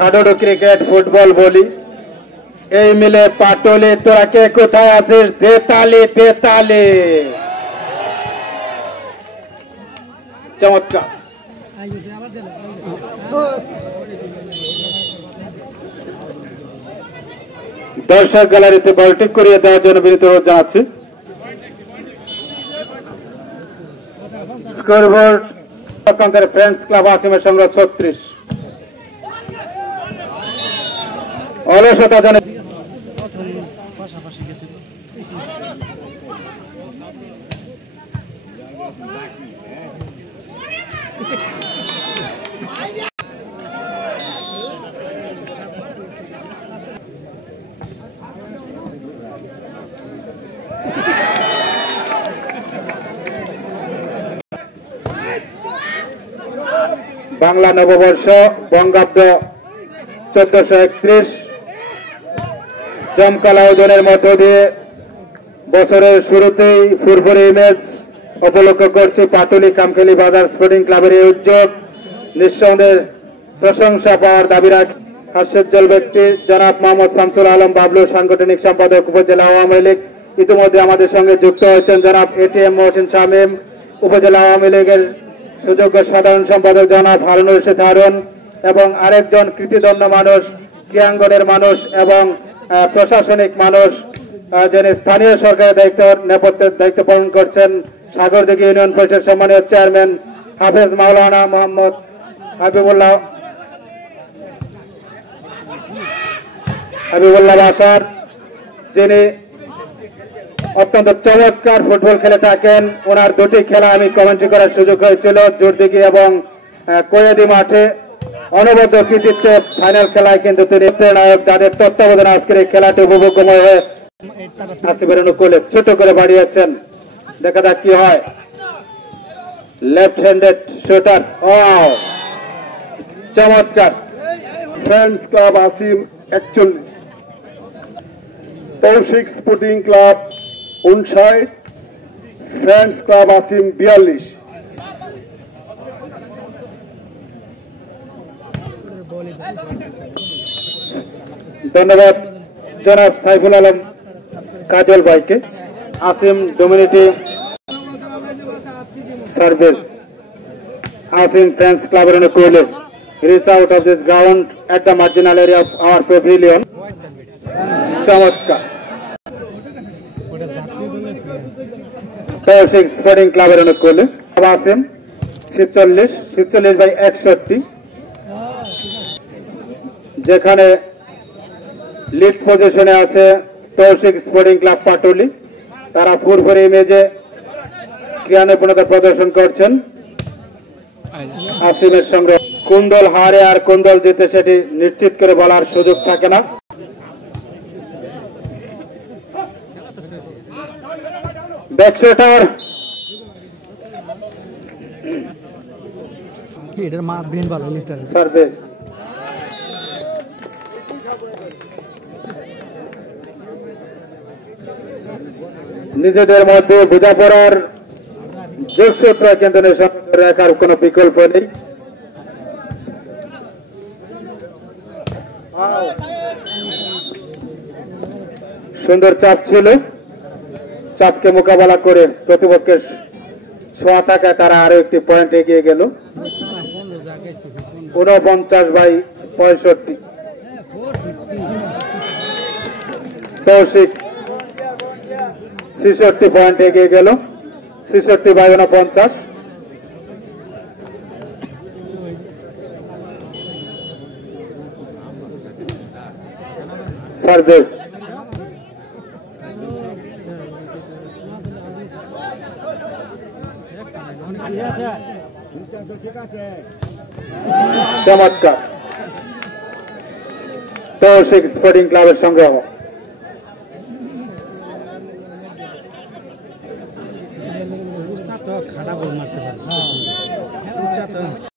হাডুডু cricket football বলি এই মিলে পাটলি তোরা কে কোথায় আছিস দে তালি চমৎকার দর্শক গ্যালারিতে বল ঠিক করিয়ে দেওয়ার জন্য বিনীত অনুরোধ জানাচ্ছি স্কোরবোর্ড ফ্রেন্ডস ক্লাব আসিমের সংগ্রহ 36 অলসতা জানে বাংলা নববর্ষ বঙ্গাব্দ 1431 জমকালা আয়োজনের মধ্য দিয়ে বছরের শুরুতেই ফুরফুরে ইমেজ উপলক্ষ করছি পাটুলি কামখেলি বাজার স্পোর্টিং ক্লাবের এই উদ্যোগ নিঃসন্দেহে প্রশংসা পাওয়ার দাবি রাখি হাস্যোজ্জ্বল ব্যক্তি জনাব মোহাম্মদ শামসুল আলম বাবলু সাংগঠনিক সম্পাদক উপজেলা আওয়ামী লীগ ইতিমধ্যে আমাদের সঙ্গে যুক্ত হয়েছেন জনাব এটিএম মহসিন শামীম উপজেলা আওয়ামী লীগের সুযোগ্য সাধারণ সম্পাদক জনাব হারুনুর রশিদ হারুন এবং আরেকজন কৃতিদন্য মানুষ ক্রিয়াঙ্গনের মানুষ এবং প্রশাসনিক মানুষ যিনি স্থানীয় সরকারের নেপথ্যের দায়িত্ব পালন করছেন সাগরদিঘি ইউনিয়ন পরিষদ সম্মানীয় চেয়ারম্যান হাফেজ মাওলানা মোহাম্মদ হাবিবুল্লাহ বাসার যিনি অত্যন্ত চমৎকার ফুটবল খেলে থাকেন ওনার দুটি খেলা আমি কমেন্ট্রি করার সুযোগ হয়েছিল জোরদিঘি এবং কোয়েদি মাঠে অনবদ্য কৃতিত্বে ফাইনাল খেলায় কিন্তু তিনি নায়ক যাদের তত্ত্বাবধানে আজকের এই খেলাটি উপভোগ্যময় হয়ে আসিফের অনুকূলে ছোট করে বাড়িয়েছেন দেখা যাক কি হয় লেফট হ্যান্ডেড শুটার চমৎকার friends club Asim 41 Toushik sporting club 59 friends club Asim 42 ধন্যবাদ জনাব সাইফুল আলম কাজল ভাইকে আসিম ডোমিনিটি সার্ভিস আসিম ফ্রেন্ডস ক্লাবের অনুকূলে reach out of this ground at the marginal area of our pavilion চমৎকার তৌশিক স্পোর্টিং ক্লাবের অনুকূলে আসিম 46/61 যেখানে লিড পজিশনে আছে তৌশিক স্পোর্টিং ক্লাব পাটুলি তারা ফুরফুরে ইমেজে ক্রীড়া নিপুণতা প্রদর্শন করছেন আসিমের সঙ্গে কোন দল হারে আর কোন দল জিতে সেটি নিশ্চিত করে বলার সুযোগ থাকে না ব্যাকশটার সার্ভিস নিজেদের মধ্যে বোঝাপড়ার যোগসূত্র কিন্তু রাখার কোন বিকল্প নেই সুন্দর চাপ ছিল চাপকে মোকাবেলা করে প্রতিপক্ষের ছোঁয়া থাকায় তারা আরো একটি পয়েন্ট এগিয়ে গেল 49/65 তৌশিক 66 পয়েন্ট এগিয়ে গেল 66/49 সার্ভিস চমৎকার তৌশিক স্পোর্টিং ক্লাবের সংগ্রাম